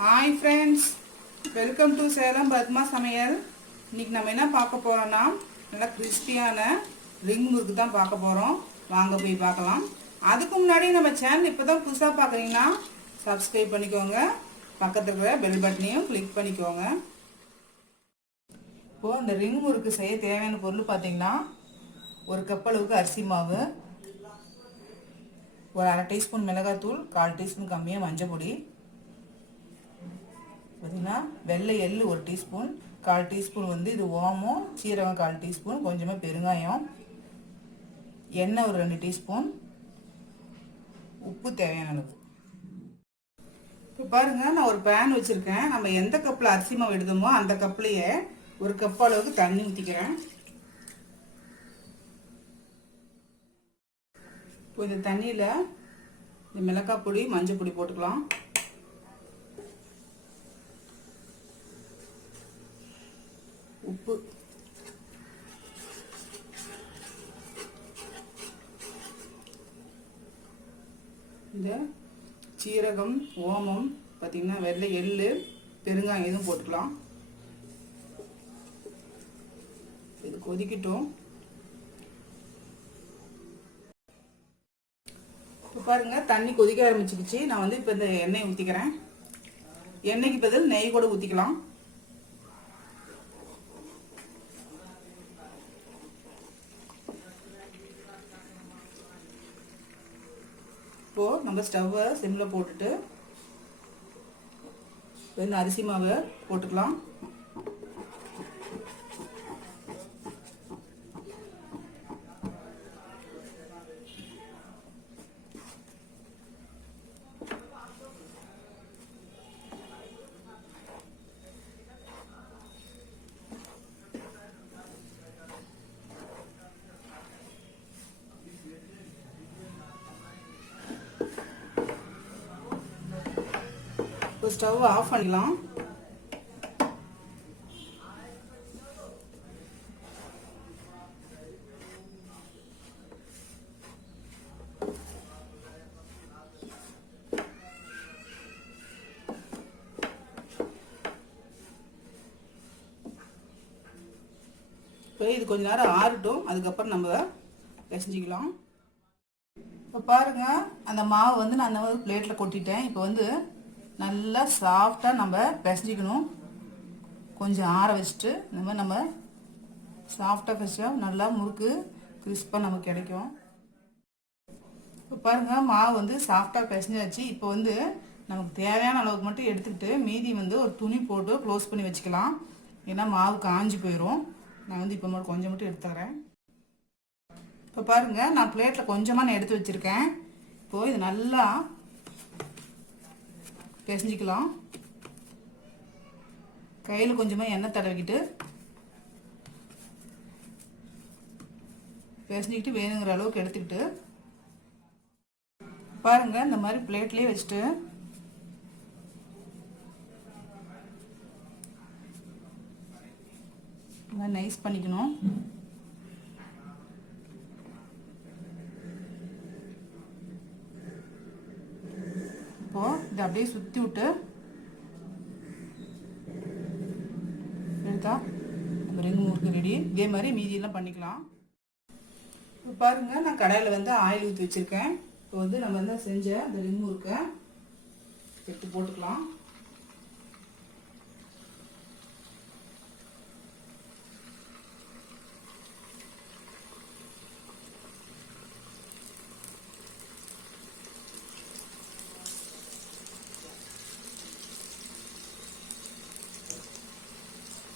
Hi friends, welcome to Salem Padma சமையல். இன்னைக்கு நம்ம என்ன பார்க்க போகிறோன்னா நல்லா கிறிஸ்பியான ரிங் முறுக்கு தான் பார்க்க போகிறோம். வாங்க போய் பார்க்கலாம். அதுக்கு முன்னாடி நம்ம சேனல் இப்போ தான் புதுசாக பார்க்குறீங்கன்னா சப்ஸ்கிரைப் பண்ணிக்கோங்க. பக்கத்தில் இருக்கிற பெல் பட்டனையும் கிளிக் பண்ணிக்கோங்க. இப்போது அந்த ரிங் முறுக்கு செய்ய தேவையான பொருள் பார்த்திங்கன்னா, ஒரு கப் அளவுக்கு அரிசி மாவு, ஒரு அரை டீஸ்பூன் மிளகாத்தூள், 1/4 டீஸ்பூன் கம்மியாக மஞ்சள் பொடி, பார்த்தீங்கன்னா வெள்ளை எள்ளு 1 டீஸ்பூன், 1/4 டீஸ்பூன் வந்து இது ஓமம், சீரகம் 1/4 டீஸ்பூன், கொஞ்சமாக பெருங்காயம், எண்ணெய் ஒரு 2 டீஸ்பூன், உப்பு தேவையான அளவு. இப்போ பாருங்கள், நான் ஒரு பேன் வச்சுருக்கேன். நம்ம எந்த கப்பில் அரிசி மாவு எடுத்தோமோ அந்த கப்லேயே ஒரு கப் அளவுக்கு தண்ணி ஊற்றிக்கிறேன். இப்போ இந்த தண்ணியில் இந்த மிளகாய் பொடி, மஞ்சள் பொடி போட்டுக்கலாம். உப்பு, இந்த சீரகம், ஓமம், பார்த்திங்கன்னா வெள்ளை எள்ளு, பெருங்காயம் எதுவும் போட்டுக்கலாம். இது கொதிக்கட்டும். இப்போ பாருங்கள், தண்ணி கொதிக்க ஆரம்பிச்சிக்கிச்சு. நான் வந்து இப்போ இந்த எண்ணெய் ஊற்றிக்கிறேன். எண்ணெய்க்கு பதில் நெய் கூட ஊற்றிக்கலாம். இப்போது நம்ம ஸ்டவ்வை சிம்மில் போட்டுட்டு இந்த அரிசி மாவை போட்டுக்கலாம். ஸ்டவ் ஆஃப் பண்ணிடலாம். இப்போ இது கொஞ்ச நேரம் ஆறட்டும், அதுக்கப்புறம் நம்ம பிசைஞ்சிக்கலாம். இப்போ பாருங்க, அந்த மாவு வந்து நான் ஒரு பிளேட்டில் கொட்டிட்டேன். இப்போ வந்து நல்லா சாஃப்டாக நம்ம பிசைஞ்சிக்கணும். கொஞ்சம் ஆற வச்சுட்டு இந்த மாதிரி நம்ம சாஃப்டாக பிசைச்சா நல்லா முறுக்கு கிறிஸ்பாக நமக்கு கிடைக்கும். இப்போ பாருங்கள், மாவு வந்து சாஃப்டாக பிசைஞ்சாச்சு. இப்போ வந்து நமக்கு தேவையான அளவுக்கு மட்டும் எடுத்துக்கிட்டு மீதி வந்து ஒரு துணி போட்டு க்ளோஸ் பண்ணி வச்சுக்கலாம். ஏன்னா மாவு காஞ்சி போயிடும். நான் வந்து இப்போ மட்டும் கொஞ்சம் மட்டும் எடுத்துக்கிறேன். இப்போ பாருங்கள், நான் பிளேட்டில் கொஞ்சமாக நான் எடுத்து வச்சுருக்கேன். இப்போது இது நல்லா பிசைஞ்சிக்கலாம். கையில் கொஞ்சமாக எண்ணெய் தடவிக்கிட்டு பிசைஞ்சிக்கிட்டு வேணுங்கிற அளவுக்கு எடுத்துக்கிட்டு பாருங்கள், இந்த மாதிரி பிளேட்லேயே வச்சுட்டு நைஸ் பண்ணிக்கணும். இதை அப்படியே சுற்றி விட்டு எடுத்தா ரிங் முறுக்கு ரெடி. இதே மாதிரி மீதியெல்லாம் பண்ணிக்கலாம். இப்போ பாருங்கள், நான் கடாயில் வந்து ஆயில் ஊற்றி வச்சுருக்கேன். இப்போ வந்து நம்ம வந்து செஞ்ச அந்த ரிங் முறுக்கை எடுத்து போட்டுக்கலாம்.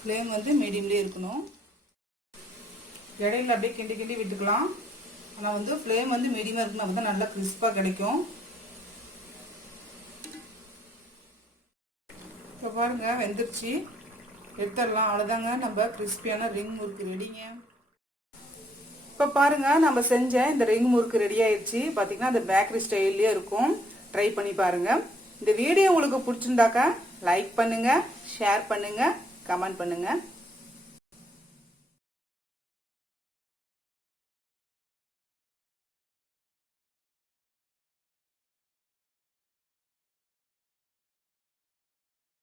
ஃப்ளேம் வந்து மீடியம்லேயே இருக்கணும். இடையில அப்படியே கிண்டி கிண்டி விட்டுக்கலாம். ஆனால் வந்து ஃப்ளேம் வந்து மீடியமாக இருக்கணும், அப்போ தான் நல்லா கிறிஸ்பாக கிடைக்கும். இப்போ பாருங்கள், வெந்துருச்சு. எடுத்துடலாம். அவ்வளோதாங்க, நம்ம கிறிஸ்பியான ரிங் முறுக்கு ரெடிங்க. இப்போ பாருங்கள், நம்ம செஞ்ச இந்த ரிங் முறுக்கு ரெடி ஆயிடுச்சு. பார்த்தீங்கன்னா அந்த பேக்கரி ஸ்டைல்லே இருக்கும். ட்ரை பண்ணி பாருங்கள். இந்த வீடியோ உங்களுக்கு பிடிச்சிருந்தாக்கா லைக் பண்ணுங்கள், ஷேர் பண்ணுங்கள், கமெண்ட் பண்ணுங்கள்.